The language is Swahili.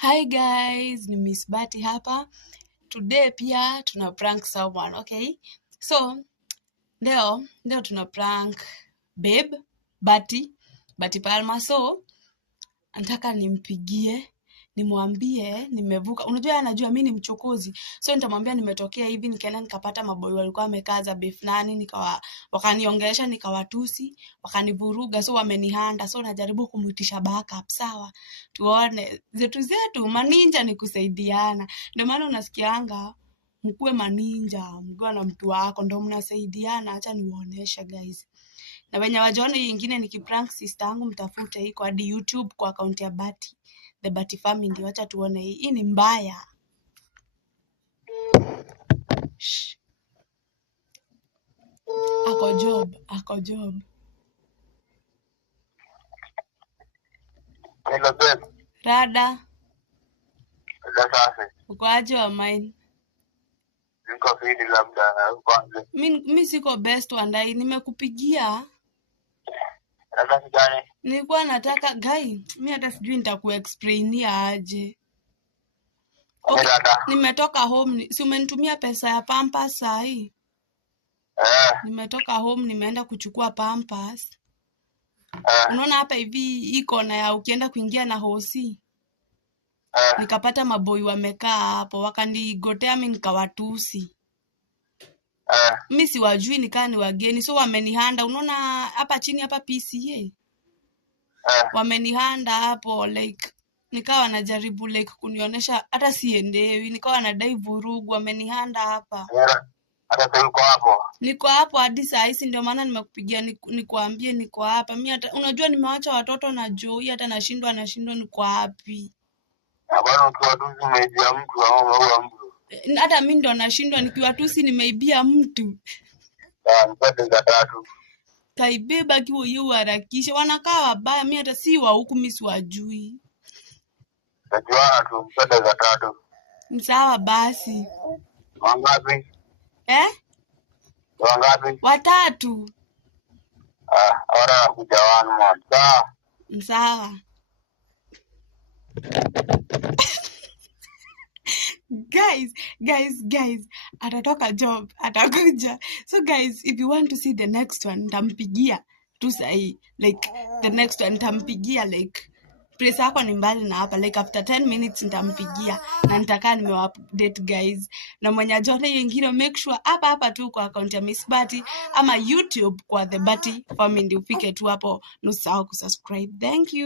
Hi guys, ni Miss Bati hapa. Today pia tuna prank someone, okay? So, leo tuna prank babe, Bati Palma. So, nataka nimpigie, nimwambie nimevuka. Unajua anajua mimi ni mchokozi. So nitamwambia nimetokea hivi, nikaenda nikapata maboy walikuwa wamekaza beef nani, wakaniongelesha nikawatusi, wakanivuruga, so wamenihanda. So najaribu kumuitisha backup, sawa? Tuone zetu maninja ni kusaidiana. Ndio maana unasikianga mkuwe maninja, mkiwa na mtu wako ndio mnasaidiana. Acha niwaonesha guys. Na wenye wajaona nyingine nikiprank sister yangu, mtafute hii kwa YouTube kwa account ya Bati, The Bati Family. Wacha tuone hii. Hii ni mbaya. Shh. Ako job. Hello babe. Rada. Safi. Uko aje wa mine? Niko fiti labda kwanza. Mimi siko best wandai, nimekupigia. Rada gani? Nilikuwa nataka guy, mimi hata sijui nitakuexplainia aje. Okay, nimetoka home, si umenitumia pesa ya Pampers saa hii? Nimetoka home, nimeenda kuchukua Pampers. Unaona hapa hivi iko na ya ukienda kuingia na hosi. Nikapata maboy wamekaa hapo, wakanigotea mimi nikawatusi. Mimi siwajui, nikaa ni wageni, so wamenihanda. Unaona hapa chini hapa PCA? Wamenihanda hapo like nikawa najaribu like kunionyesha hata siendewi, nikawa nadai vurugu, wamenihanda hapa. Hata uko hapo? Niko hapo hadi saa hizi, ndio maana nimekupigia nikuambie niko hapa. Mimi hata unajua nimeacha watoto na Joey, hata nashindwa niko wapi. Bwana ukiwa tu umeibia mtu au mtu. Hata mimi ndo nashindwa nikiwa tu si nimeibia mtu. Mpate za tatu. Kaibeba kiwa yeye harakisha. Wanakaa wabaya, mimi hata si wa huku mimi siwajui. Najua tu mpate za tatu. Sawa basi. Wangapi? Wangapi? 3. Ora kujawana mwanza. Sawa. guys, atatoka job, atakuja. So guys, if you want to see the next one, nitampigia tu sahi, like the next one nitampigia like place yako ni mbali na hapa, like after 10 minutes nitampigia na nitakaa nimewa-update guys. Na mwenye ajote yengine make sure hapa tu kwa account ya Miss Bati ama YouTube kwa The Bati Family, ufike tu hapo, nusahau kusubscribe. Thank you.